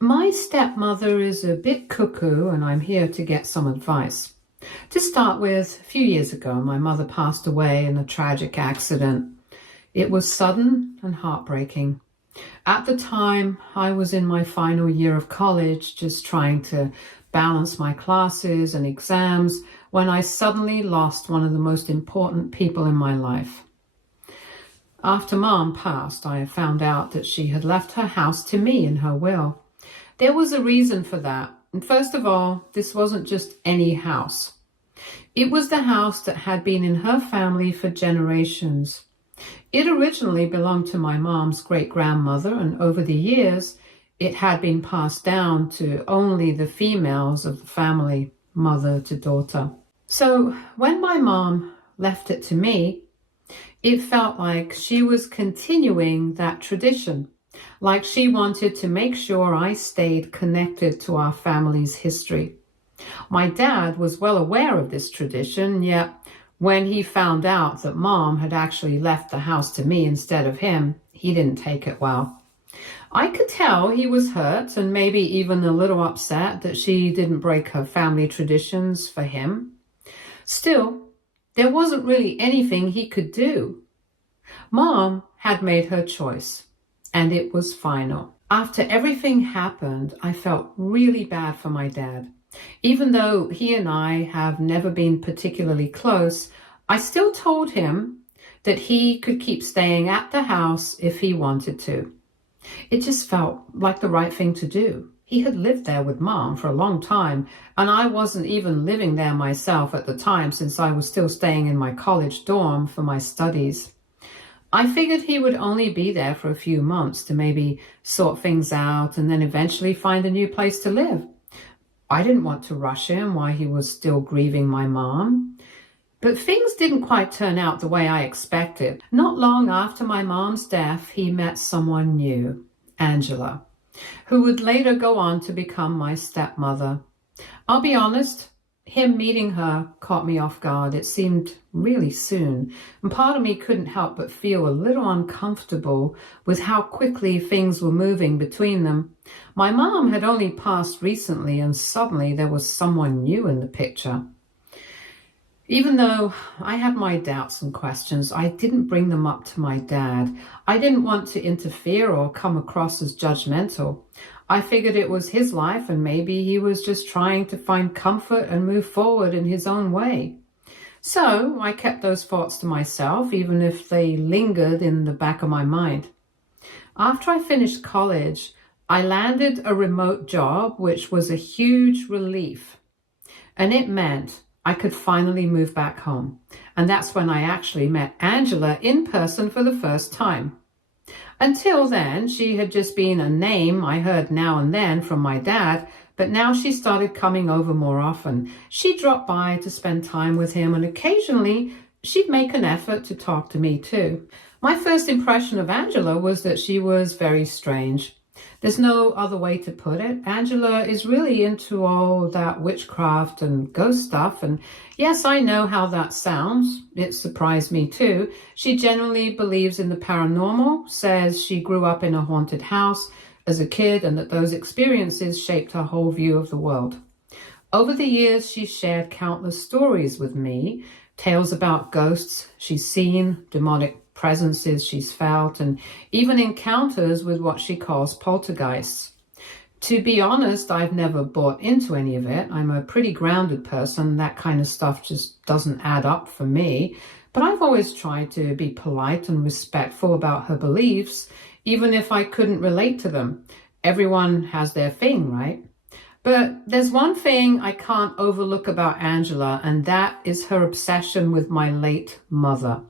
My stepmother is a bit cuckoo, and I'm here to get some advice. To start with, a few years ago, my mother passed away in a tragic accident. It was sudden and heartbreaking. At the time, I was in my final year of college, just trying to balance my classes and exams, when I suddenly lost one of the most important people in my life. After Mom passed, I found out that she had left her house to me in her will. There was a reason for that. And first of all, this wasn't just any house. It was the house that had been in her family for generations. It originally belonged to my mom's great-grandmother, and over the years, it had been passed down to only the females of the family, mother to daughter. So when my mom left it to me, it felt like she was continuing that tradition, like she wanted to make sure I stayed connected to our family's history. My dad was well aware of this tradition, yet when he found out that Mom had actually left the house to me instead of him, he didn't take it well. I could tell he was hurt and maybe even a little upset that she didn't break her family traditions for him. Still, there wasn't really anything he could do. Mom had made her choice, and it was final. After everything happened, I felt really bad for my dad. Even though he and I have never been particularly close, I still told him that he could keep staying at the house if he wanted to. It just felt like the right thing to do. He had lived there with Mom for a long time, and I wasn't even living there myself at the time since I was still staying in my college dorm for my studies. I figured he would only be there for a few months to maybe sort things out and then eventually find a new place to live. I didn't want to rush him while he was still grieving my mom. But things didn't quite turn out the way I expected. Not long after my mom's death, he met someone new, Angela, who would later go on to become my stepmother. I'll be honest, him meeting her caught me off guard. It seemed really soon, and part of me couldn't help but feel a little uncomfortable with how quickly things were moving between them. My mom had only passed recently, and suddenly there was someone new in the picture. Even though I had my doubts and questions, I didn't bring them up to my dad. I didn't want to interfere or come across as judgmental. I figured it was his life and maybe he was just trying to find comfort and move forward in his own way. So I kept those thoughts to myself, even if they lingered in the back of my mind. After I finished college, I landed a remote job, which was a huge relief. And it meant I could finally move back home. And that's when I actually met Angela in person for the first time. Until then, she had just been a name I heard now and then from my dad, but now she started coming over more often. She'd drop by to spend time with him, and occasionally she'd make an effort to talk to me too. My first impression of Angela was that she was very strange. There's no other way to put it. Angela is really into all that witchcraft and ghost stuff. And yes, I know how that sounds. It surprised me too. She generally believes in the paranormal, says she grew up in a haunted house as a kid and that those experiences shaped her whole view of the world. Over the years, she's shared countless stories with me, tales about ghosts she's seen, demonic presences she's felt, and even encounters with what she calls poltergeists. To be honest, I've never bought into any of it. I'm a pretty grounded person. That kind of stuff just doesn't add up for me. But I've always tried to be polite and respectful about her beliefs, even if I couldn't relate to them. Everyone has their thing, right? But there's one thing I can't overlook about Angela, and that is her obsession with my late mother.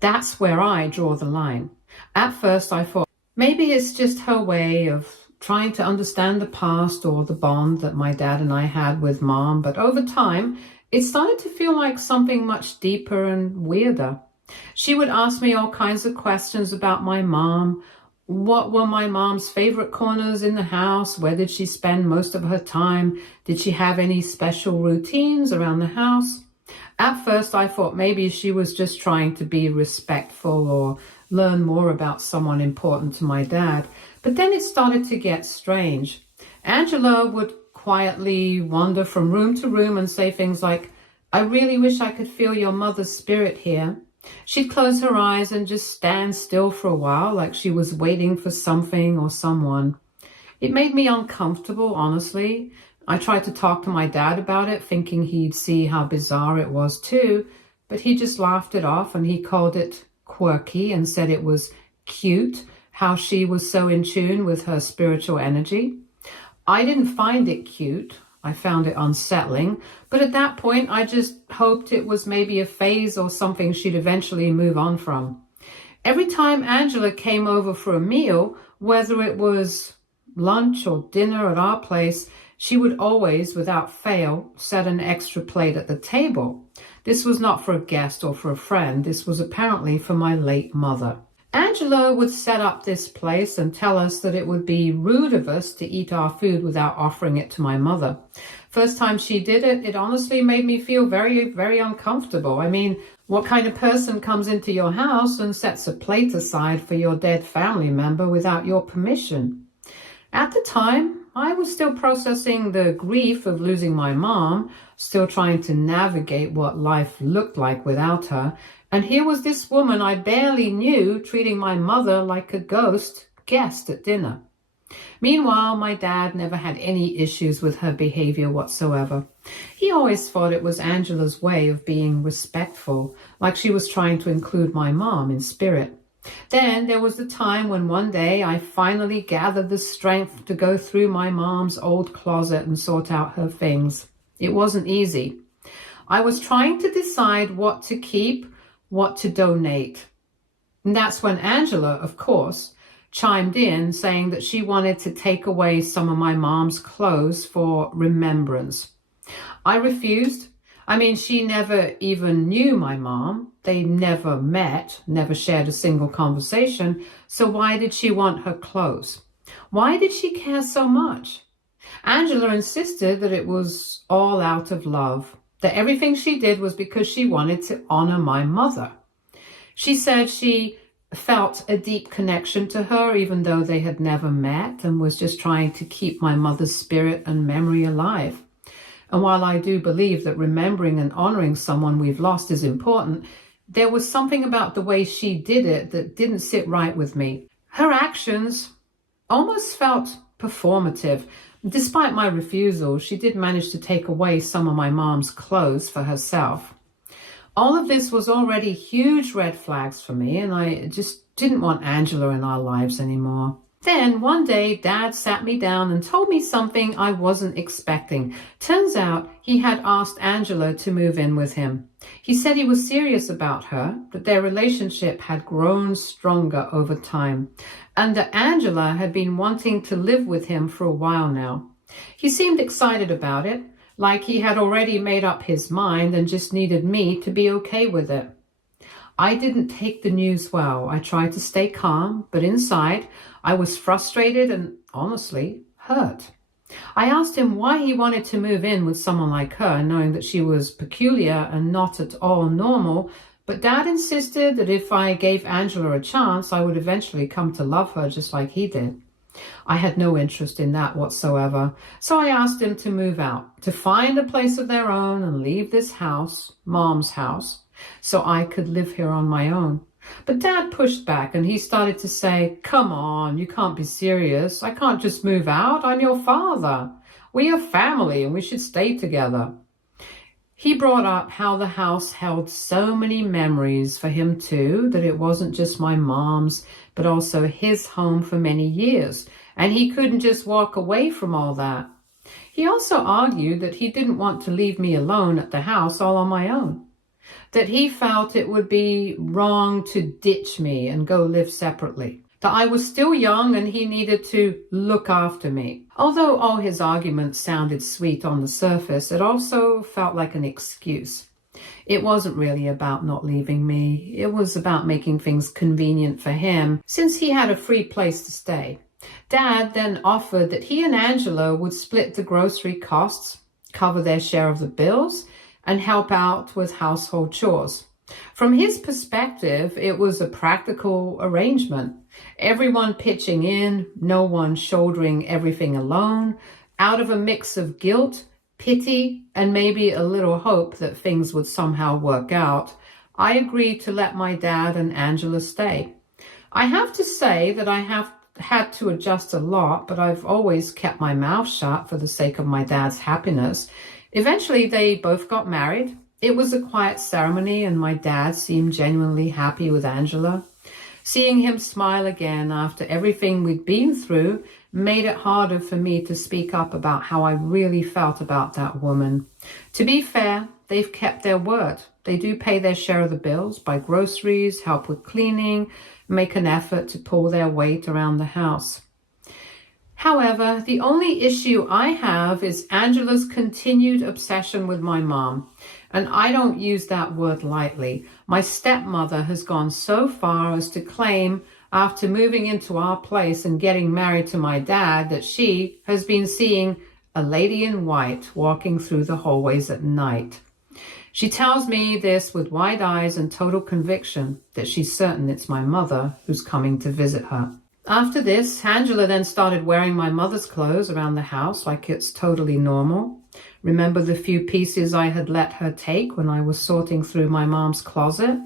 That's where I draw the line. At first I thought maybe it's just her way of trying to understand the past or the bond that my dad and I had with Mom, but over time it started to feel like something much deeper and weirder. She would ask me all kinds of questions about my mom. What were my mom's favorite corners in the house? Where did she spend most of her time? Did she have any special routines around the house? At first, I thought maybe she was just trying to be respectful or learn more about someone important to my dad. But then it started to get strange. Angela would quietly wander from room to room and say things like, "I really wish I could feel your mother's spirit here." She'd close her eyes and just stand still for a while, like she was waiting for something or someone. It made me uncomfortable, honestly. I tried to talk to my dad about it, thinking he'd see how bizarre it was too, but he just laughed it off and he called it quirky and said it was cute how she was so in tune with her spiritual energy. I didn't find it cute. I found it unsettling, but at that point I just hoped it was maybe a phase or something she'd eventually move on from. Every time Angela came over for a meal, whether it was lunch or dinner at our place, she would always, without fail, set an extra plate at the table. This was not for a guest or for a friend. This was apparently for my late mother. Angela would set up this place and tell us that it would be rude of us to eat our food without offering it to my mother. First time she did it, it honestly made me feel very, very uncomfortable. I mean, what kind of person comes into your house and sets a plate aside for your dead family member without your permission? At the time, I was still processing the grief of losing my mom, still trying to navigate what life looked like without her. And here was this woman I barely knew treating my mother like a ghost guest at dinner. Meanwhile, my dad never had any issues with her behavior whatsoever. He always thought it was Angela's way of being respectful, like she was trying to include my mom in spirit. Then there was the time when one day I finally gathered the strength to go through my mom's old closet and sort out her things. It wasn't easy. I was trying to decide what to keep, what to donate. And that's when Angela, of course, chimed in saying that she wanted to take away some of my mom's clothes for remembrance. I refused. I mean, she never even knew my mom. They never met, never shared a single conversation. So why did she want her clothes? Why did she care so much? Angela insisted that it was all out of love, that everything she did was because she wanted to honor my mother. She said she felt a deep connection to her, even though they had never met, and was just trying to keep my mother's spirit and memory alive. And while I do believe that remembering and honoring someone we've lost is important, there was something about the way she did it that didn't sit right with me. Her actions almost felt performative. Despite my refusal, she did manage to take away some of my mom's clothes for herself. All of this was already huge red flags for me, and I just didn't want Angela in our lives anymore. Then one day, Dad sat me down and told me something I wasn't expecting. Turns out he had asked Angela to move in with him. He said he was serious about her, that their relationship had grown stronger over time, and that Angela had been wanting to live with him for a while now. He seemed excited about it, like he had already made up his mind and just needed me to be okay with it. I didn't take the news well. I tried to stay calm, but inside, I was frustrated and, honestly, hurt. I asked him why he wanted to move in with someone like her, knowing that she was peculiar and not at all normal, but Dad insisted that if I gave Angela a chance, I would eventually come to love her just like he did. I had no interest in that whatsoever, so I asked him to move out, to find a place of their own and leave this house, Mom's house, so I could live here on my own. But Dad pushed back and he started to say, "Come on, you can't be serious. I can't just move out. I'm your father. We are family and we should stay together." He brought up how the house held so many memories for him too, that it wasn't just my mom's, but also his home for many years, and he couldn't just walk away from all that. He also argued that he didn't want to leave me alone at the house all on my own, that he felt it would be wrong to ditch me and go live separately, that I was still young and he needed to look after me. Although all his arguments sounded sweet on the surface, it also felt like an excuse. It wasn't really about not leaving me. It was about making things convenient for him, since he had a free place to stay. Dad then offered that he and Angela would split the grocery costs, cover their share of the bills, and help out with household chores. From his perspective, it was a practical arrangement. Everyone pitching in, no one shouldering everything alone, out of a mix of guilt, pity, and maybe a little hope that things would somehow work out, I agreed to let my dad and Angela stay. I have to say that I have had to adjust a lot, but I've always kept my mouth shut for the sake of my dad's happiness. Eventually, they both got married. It was a quiet ceremony, and my dad seemed genuinely happy with Angela. Seeing him smile again after everything we'd been through made it harder for me to speak up about how I really felt about that woman. To be fair, they've kept their word. They do pay their share of the bills, buy groceries, help with cleaning, make an effort to pull their weight around the house. However, the only issue I have is Angela's continued obsession with my mom. And I don't use that word lightly. My stepmother has gone so far as to claim, after moving into our place and getting married to my dad, that she has been seeing a lady in white walking through the hallways at night. She tells me this with wide eyes and total conviction that she's certain it's my mother who's coming to visit her. After this, Angela then started wearing my mother's clothes around the house like it's totally normal. Remember the few pieces I had let her take when I was sorting through my mom's closet?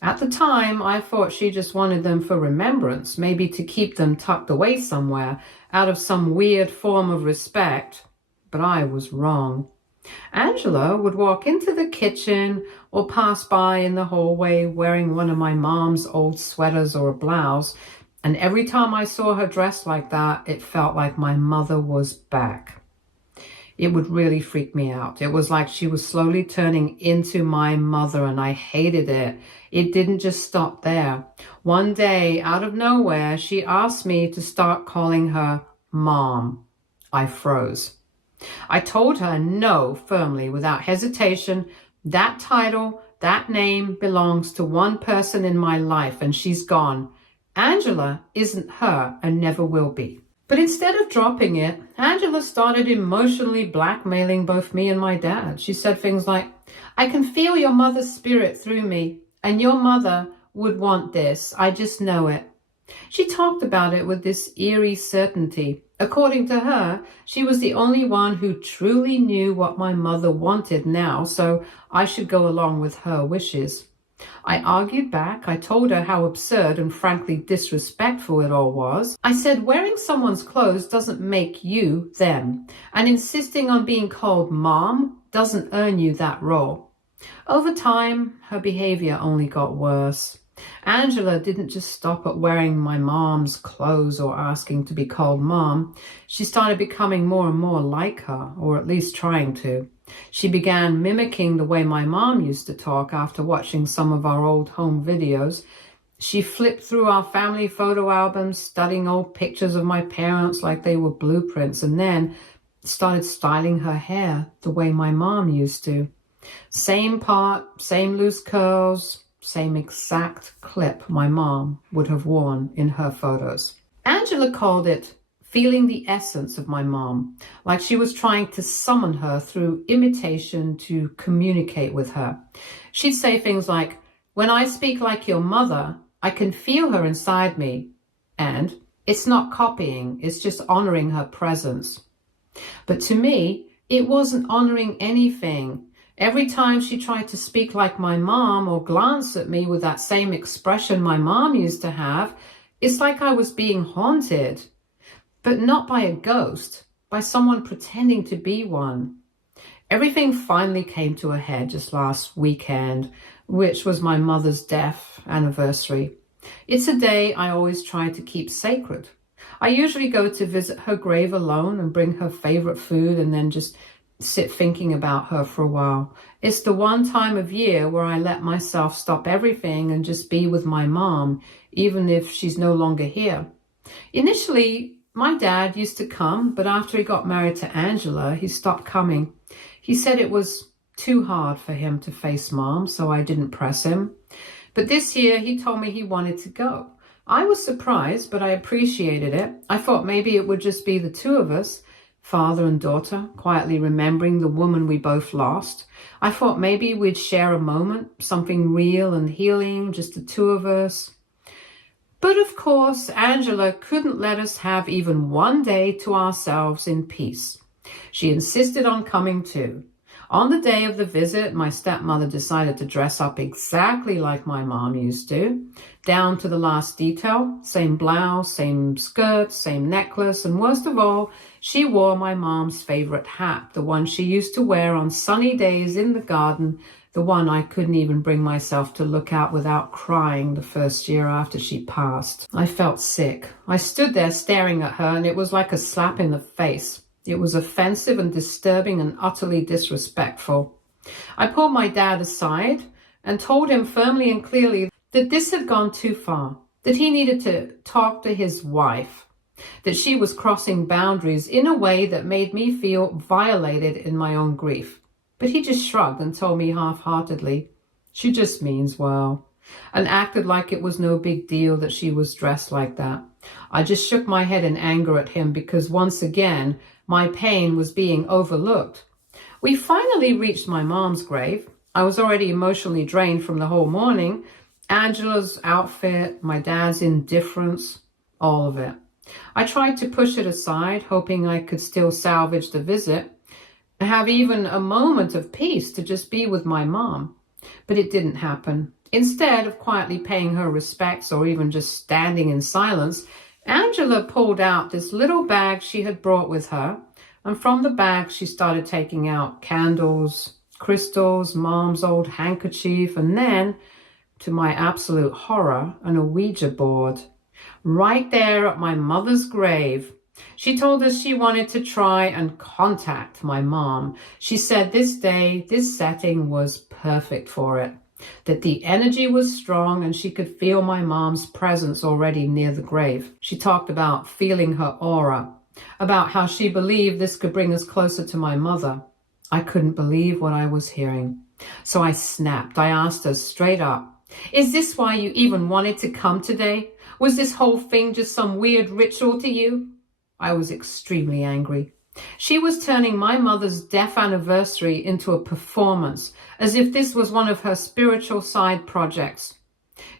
At the time, I thought she just wanted them for remembrance, maybe to keep them tucked away somewhere, out of some weird form of respect. But I was wrong. Angela would walk into the kitchen or pass by in the hallway wearing one of my mom's old sweaters or a blouse, and every time I saw her dressed like that, it felt like my mother was back. It would really freak me out. It was like she was slowly turning into my mother, and I hated it. It didn't just stop there. One day, out of nowhere, she asked me to start calling her Mom. I froze. I told her no, firmly, without hesitation. That title, that name belongs to one person in my life, and she's gone. Angela isn't her and never will be. But instead of dropping it, Angela started emotionally blackmailing both me and my dad. She said things like, I can feel your mother's spirit through me, and your mother would want this. I just know it. She talked about it with this eerie certainty. According to her, she was the only one who truly knew what my mother wanted now, so I should go along with her wishes. I argued back. I told her how absurd and frankly disrespectful it all was. I said wearing someone's clothes doesn't make you them, and insisting on being called Mom doesn't earn you that role. Over time, her behavior only got worse. Angela didn't just stop at wearing my mom's clothes or asking to be called Mom. She started becoming more and more like her, or at least trying to. She began mimicking the way my mom used to talk after watching some of our old home videos. She flipped through our family photo albums, studying old pictures of my parents like they were blueprints, and then started styling her hair the way my mom used to. Same part, same loose curls, same exact clip my mom would have worn in her photos. Angela called it feeling the essence of my mom, like she was trying to summon her through imitation to communicate with her. She'd say things like, when I speak like your mother, I can feel her inside me. And it's not copying, it's just honoring her presence. But to me, it wasn't honoring anything. Every time she tried to speak like my mom or glance at me with that same expression my mom used to have, it's like I was being haunted. But not by a ghost, by someone pretending to be one. Everything finally came to a head just last weekend, which was my mother's death anniversary. It's a day I always try to keep sacred. I usually go to visit her grave alone and bring her favorite food and then just sit thinking about her for a while. It's the one time of year where I let myself stop everything and just be with my mom, even if she's no longer here. Initially, my dad used to come, but after he got married to Angela, he stopped coming. He said it was too hard for him to face Mom, so I didn't press him. But this year, he told me he wanted to go. I was surprised, but I appreciated it. I thought maybe it would just be the two of us, father and daughter, quietly remembering the woman we both lost. I thought maybe we'd share a moment, something real and healing, just the two of us. But of course, Angela couldn't let us have even one day to ourselves in peace. She insisted on coming too. On the day of the visit, my stepmother decided to dress up exactly like my mom used to, down to the last detail, same blouse, same skirt, same necklace, and worst of all, she wore my mom's favorite hat, the one she used to wear on sunny days in the garden, the one I couldn't even bring myself to look out without crying the first year after she passed. I felt sick. I stood there staring at her, and it was like a slap in the face. It was offensive and disturbing and utterly disrespectful. I pulled my dad aside and told him firmly and clearly that this had gone too far, that he needed to talk to his wife, that she was crossing boundaries in a way that made me feel violated in my own grief. But he just shrugged and told me half-heartedly, "She just means well," and acted like it was no big deal that she was dressed like that. I just shook my head in anger at him because once again, my pain was being overlooked. We finally reached my mom's grave. I was already emotionally drained from the whole morning. Angela's outfit, my dad's indifference, all of it. I tried to push it aside, hoping I could still salvage the visit, have even a moment of peace to just be with my mom. But it didn't happen. Instead of quietly paying her respects or even just standing in silence, Angela pulled out this little bag she had brought with her, and from the bag she started taking out candles, crystals, mom's old handkerchief, and then, to my absolute horror, an Ouija board. Right there at my mother's grave. She told us she wanted to try and contact my mom. She said this day, this setting was perfect for it, that the energy was strong and she could feel my mom's presence already near the grave. She talked about feeling her aura, about how she believed this could bring us closer to my mother. I couldn't believe what I was hearing. So I snapped. I asked her straight up, "Is this why you even wanted to come today? Was this whole thing just some weird ritual to you?" I was extremely angry. She was turning my mother's death anniversary into a performance, as if this was one of her spiritual side projects.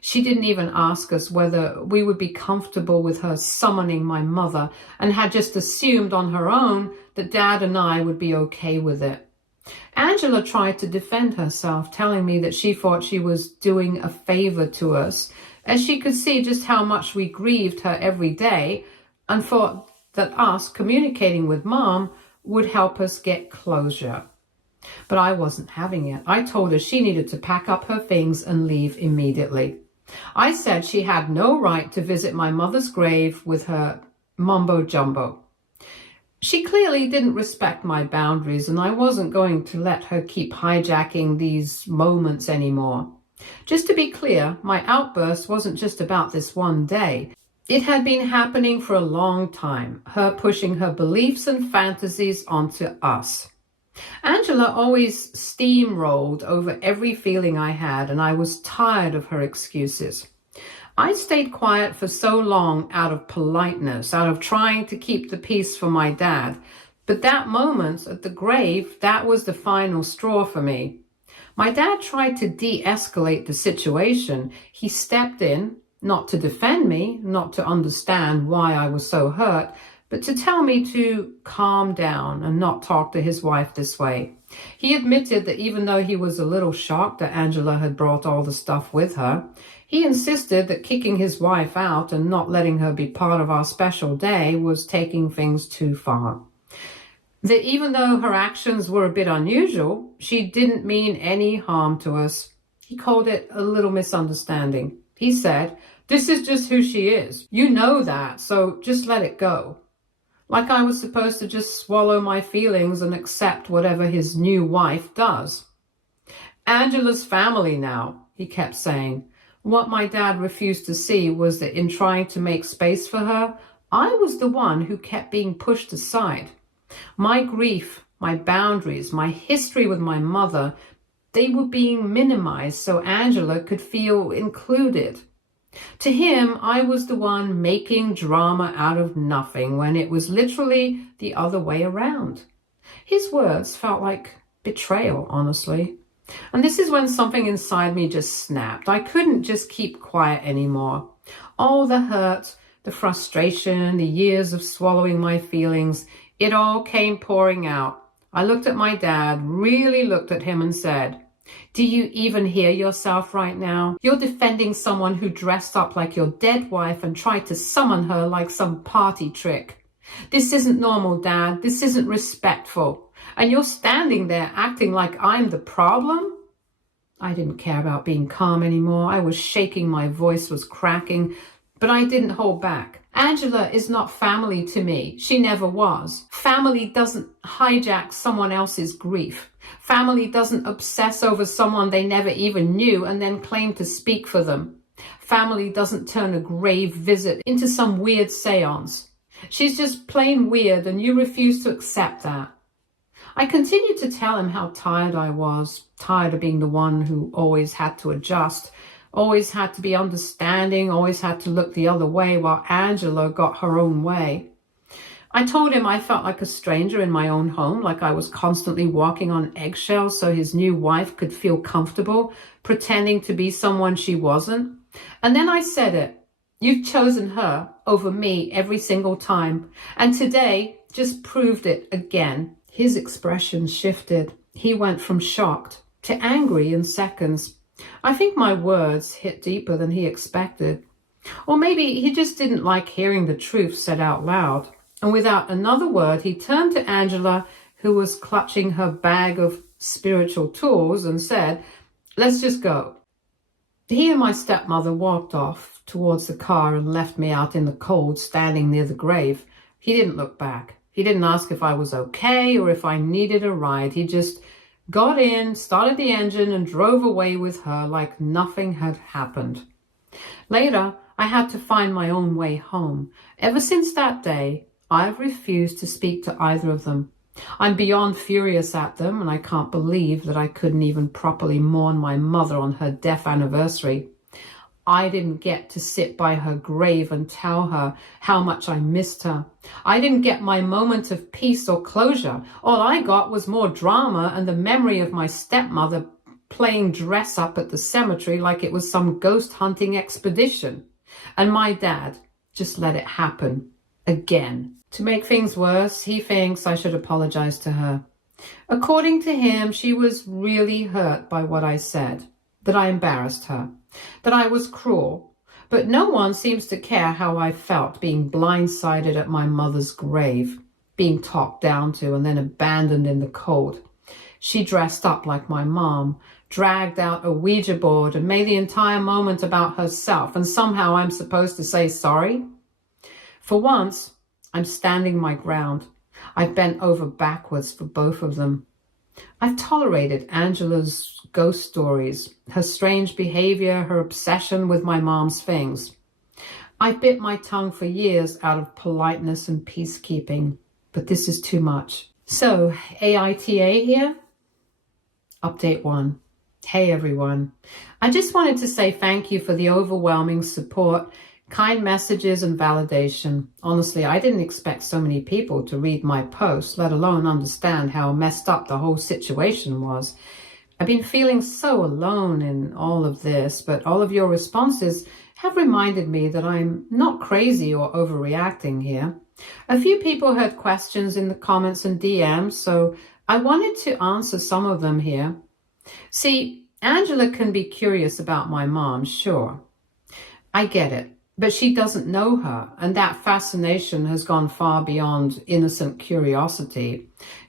She didn't even ask us whether we would be comfortable with her summoning my mother, and had just assumed on her own that Dad and I would be okay with it. Angela tried to defend herself, telling me that she thought she was doing a favor to us, as she could see just how much we grieved her every day, and thought that us communicating with Mom would help us get closure. But I wasn't having it. I told her she needed to pack up her things and leave immediately. I said she had no right to visit my mother's grave with her mumbo-jumbo. She clearly didn't respect my boundaries, and I wasn't going to let her keep hijacking these moments anymore. Just to be clear, my outburst wasn't just about this one day. It had been happening for a long time, her pushing her beliefs and fantasies onto us. Angela always steamrolled over every feeling I had, and I was tired of her excuses. I stayed quiet for so long out of politeness, out of trying to keep the peace for my dad. But that moment at the grave, that was the final straw for me. My dad tried to de-escalate the situation. He stepped in, not to defend me, not to understand why I was so hurt, but to tell me to calm down and not talk to his wife this way. He admitted that even though he was a little shocked that Angela had brought all the stuff with her, he insisted that kicking his wife out and not letting her be part of our special day was taking things too far. That even though her actions were a bit unusual, she didn't mean any harm to us. He called it a little misunderstanding. He said, "This is just who she is. You know that, so just let it go." Like I was supposed to just swallow my feelings and accept whatever his new wife does. "Angela's family now," he kept saying. What my dad refused to see was that in trying to make space for her, I was the one who kept being pushed aside. My grief, my boundaries, my history with my mother, they were being minimized so Angela could feel included. To him, I was the one making drama out of nothing when it was literally the other way around. His words felt like betrayal, honestly. And this is when something inside me just snapped. I couldn't just keep quiet anymore. All the hurt, the frustration, the years of swallowing my feelings, it all came pouring out. I looked at my dad, really looked at him and said, "Do you even hear yourself right now? You're defending someone who dressed up like your dead wife and tried to summon her like some party trick. This isn't normal, Dad. This isn't respectful. And you're standing there acting like I'm the problem?" I didn't care about being calm anymore. I was shaking, my voice was cracking, but I didn't hold back. Angela is not family to me. She never was. Family doesn't hijack someone else's grief. Family doesn't obsess over someone they never even knew and then claim to speak for them. Family doesn't turn a grave visit into some weird seance. She's just plain weird, and you refuse to accept that. I continued to tell him how tired I was, tired of being the one who always had to adjust, always had to be understanding, always had to look the other way while Angela got her own way. I told him I felt like a stranger in my own home, like I was constantly walking on eggshells so his new wife could feel comfortable, pretending to be someone she wasn't. And then I said it. You've chosen her over me every single time. And today just proved it again. His expression shifted. He went from shocked to angry in seconds. I think my words hit deeper than he expected. Or maybe he just didn't like hearing the truth said out loud. And without another word, he turned to Angela, who was clutching her bag of spiritual tools, and said, "Let's just go." He and my stepmother walked off towards the car and left me out in the cold, standing near the grave. He didn't look back. He didn't ask if I was okay or if I needed a ride. He just got in, started the engine, and drove away with her like nothing had happened. Later, I had to find my own way home. Ever since that day, I've refused to speak to either of them. I'm beyond furious at them, and I can't believe that I couldn't even properly mourn my mother on her death anniversary. I didn't get to sit by her grave and tell her how much I missed her. I didn't get my moment of peace or closure. All I got was more drama and the memory of my stepmother playing dress up at the cemetery like it was some ghost hunting expedition. And my dad just let it happen again. To make things worse, he thinks I should apologize to her. According to him, she was really hurt by what I said, that I embarrassed her, that I was cruel, but no one seems to care how I felt being blindsided at my mother's grave, being talked down to and then abandoned in the cold. She dressed up like my mom, dragged out a Ouija board and made the entire moment about herself, and somehow I'm supposed to say sorry? For once, I'm standing my ground. I've bent over backwards for both of them. I've tolerated Angela's ghost stories, her strange behavior, her obsession with my mom's things. I've bit my tongue for years out of politeness and peacekeeping, but this is too much. So, aita here? Update 1. Hey everyone. I just wanted to say thank you for the overwhelming support, kind messages and validation. Honestly, I didn't expect so many people to read my post, let alone understand how messed up the whole situation was. I've been feeling so alone in all of this, but all of your responses have reminded me that I'm not crazy or overreacting here. A few people had questions in the comments and DMs, so I wanted to answer some of them here. See, Angela can be curious about my mom, sure. I get it. But she doesn't know her, and that fascination has gone far beyond innocent curiosity.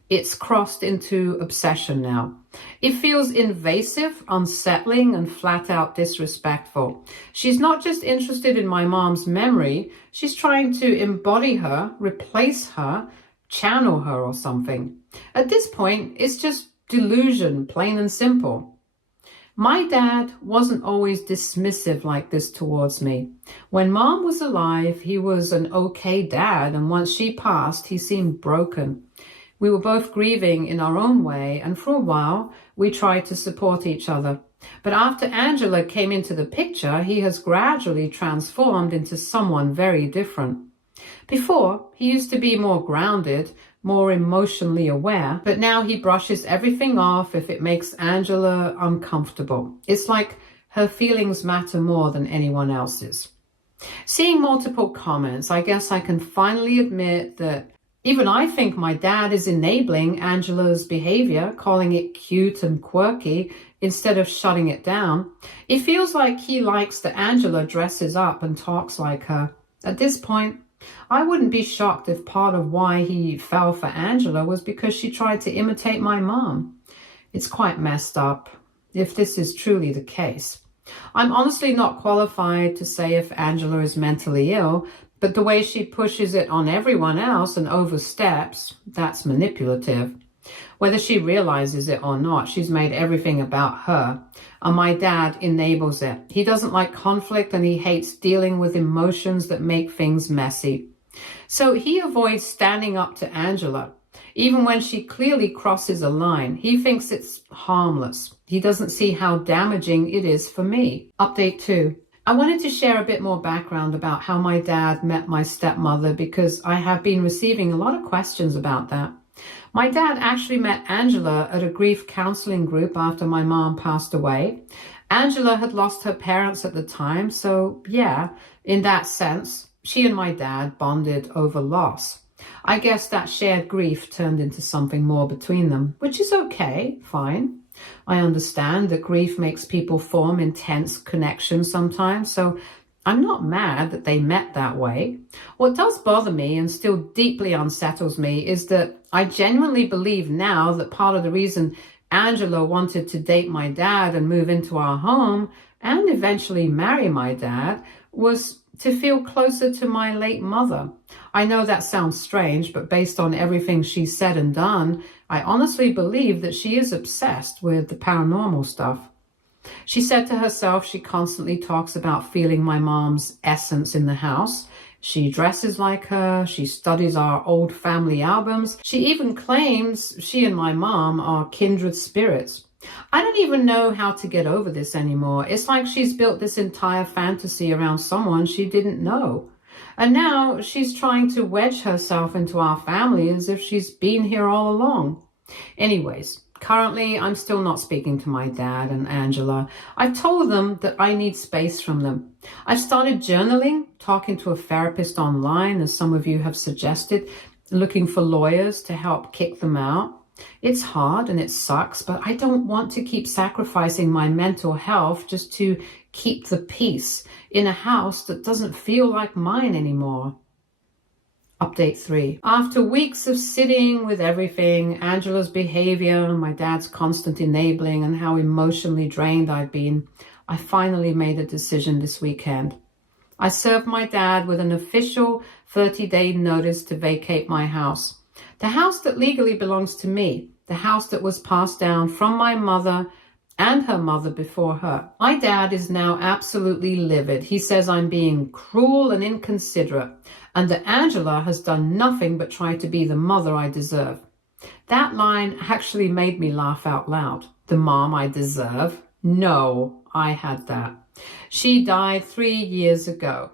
It's crossed into obsession now. It feels invasive, unsettling, and flat out disrespectful. She's not just interested in my mom's memory, she's trying to embody her, replace her, channel her or something. At this point, it's just delusion, plain and simple. My dad wasn't always dismissive like this towards me. When Mom was alive, he was an okay dad, and once she passed, he seemed broken. We were both grieving in our own way, and for a while, we tried to support each other. But after Angela came into the picture, he has gradually transformed into someone very different. Before, he used to be more grounded, more emotionally aware, but now he brushes everything off if it makes Angela uncomfortable. It's like her feelings matter more than anyone else's. Seeing multiple comments, I guess I can finally admit that even I think my dad is enabling Angela's behavior, calling it cute and quirky instead of shutting it down. It feels like he likes that Angela dresses up and talks like her. At this point, I wouldn't be shocked if part of why he fell for Angela was because she tried to imitate my mom. It's quite messed up, if this is truly the case. I'm honestly not qualified to say if Angela is mentally ill, but the way she pushes it on everyone else and oversteps, that's manipulative. Whether she realizes it or not, she's made everything about her. And my dad enables it. He doesn't like conflict and he hates dealing with emotions that make things messy. So he avoids standing up to Angela. Even when she clearly crosses a line, he thinks it's harmless. He doesn't see how damaging it is for me. Update 2. I wanted to share a bit more background about how my dad met my stepmother because I have been receiving a lot of questions about that. My dad actually met Angela at a grief counseling group after my mom passed away. Angela had lost her parents at the time, so yeah, in that sense, she and my dad bonded over loss. I guess that shared grief turned into something more between them, which is okay, fine. I understand that grief makes people form intense connections sometimes, so I'm not mad that they met that way. What does bother me and still deeply unsettles me is that I genuinely believe now that part of the reason Angela wanted to date my dad and move into our home and eventually marry my dad was to feel closer to my late mother. I know that sounds strange, but based on everything she's said and done, I honestly believe that she is obsessed with the paranormal stuff. She said to herself she constantly talks about feeling my mom's essence in the house. She dresses like her, she studies our old family albums. She even claims she and my mom are kindred spirits. I don't even know how to get over this anymore. It's like she's built this entire fantasy around someone she didn't know. And now she's trying to wedge herself into our family as if she's been here all along. Anyways, currently I'm still not speaking to my dad and Angela. I've told them that I need space from them. I've started journaling, talking to a therapist online, as some of you have suggested, looking for lawyers to help kick them out. It's hard and it sucks, but I don't want to keep sacrificing my mental health just to keep the peace in a house that doesn't feel like mine anymore. Update 3. After weeks of sitting with everything, Angela's behavior, my dad's constant enabling, and how emotionally drained I've been, I finally made a decision this weekend. I served my dad with an official 30-day notice to vacate my house. The house that legally belongs to me, the house that was passed down from my mother and her mother before her. My dad is now absolutely livid. He says I'm being cruel and inconsiderate, and that Angela has done nothing but try to be the mother I deserve. That line actually made me laugh out loud. The mom I deserve? No, I had that. She died 3 years ago.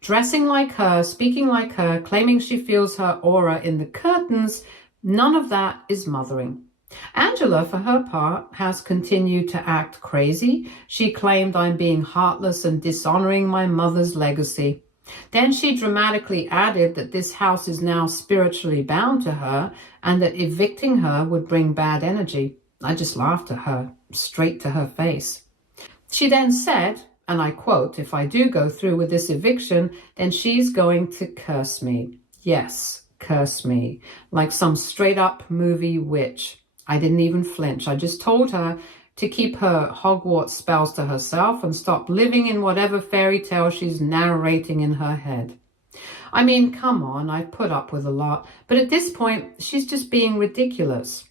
Dressing like her, speaking like her, claiming she feels her aura in the curtains, none of that is mothering. Angela, for her part, has continued to act crazy. She claimed I'm being heartless and dishonoring my mother's legacy. Then she dramatically added that this house is now spiritually bound to her and that evicting her would bring bad energy. I just laughed at her, straight to her face. She then said, and I quote, if I do go through with this eviction, then she's going to curse me. Yes, curse me. Like some straight up movie witch. I didn't even flinch. I just told her to keep her Hogwarts spells to herself and stop living in whatever fairy tale she's narrating in her head. I mean, come on, I've put up with a lot, but at this point, she's just being ridiculous.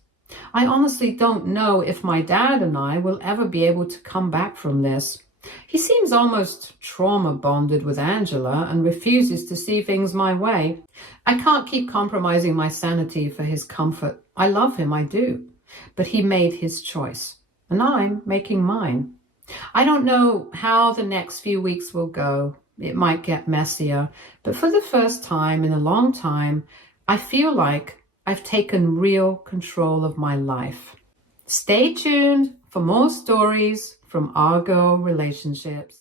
I honestly don't know if my dad and I will ever be able to come back from this. He seems almost trauma bonded with Angela and refuses to see things my way. I can't keep compromising my sanity for his comfort. I love him, I do. But he made his choice, and I'm making mine. I don't know how the next few weeks will go. It might get messier, but for the first time in a long time, I feel like I've taken real control of my life. Stay tuned for more stories from our girl relationships.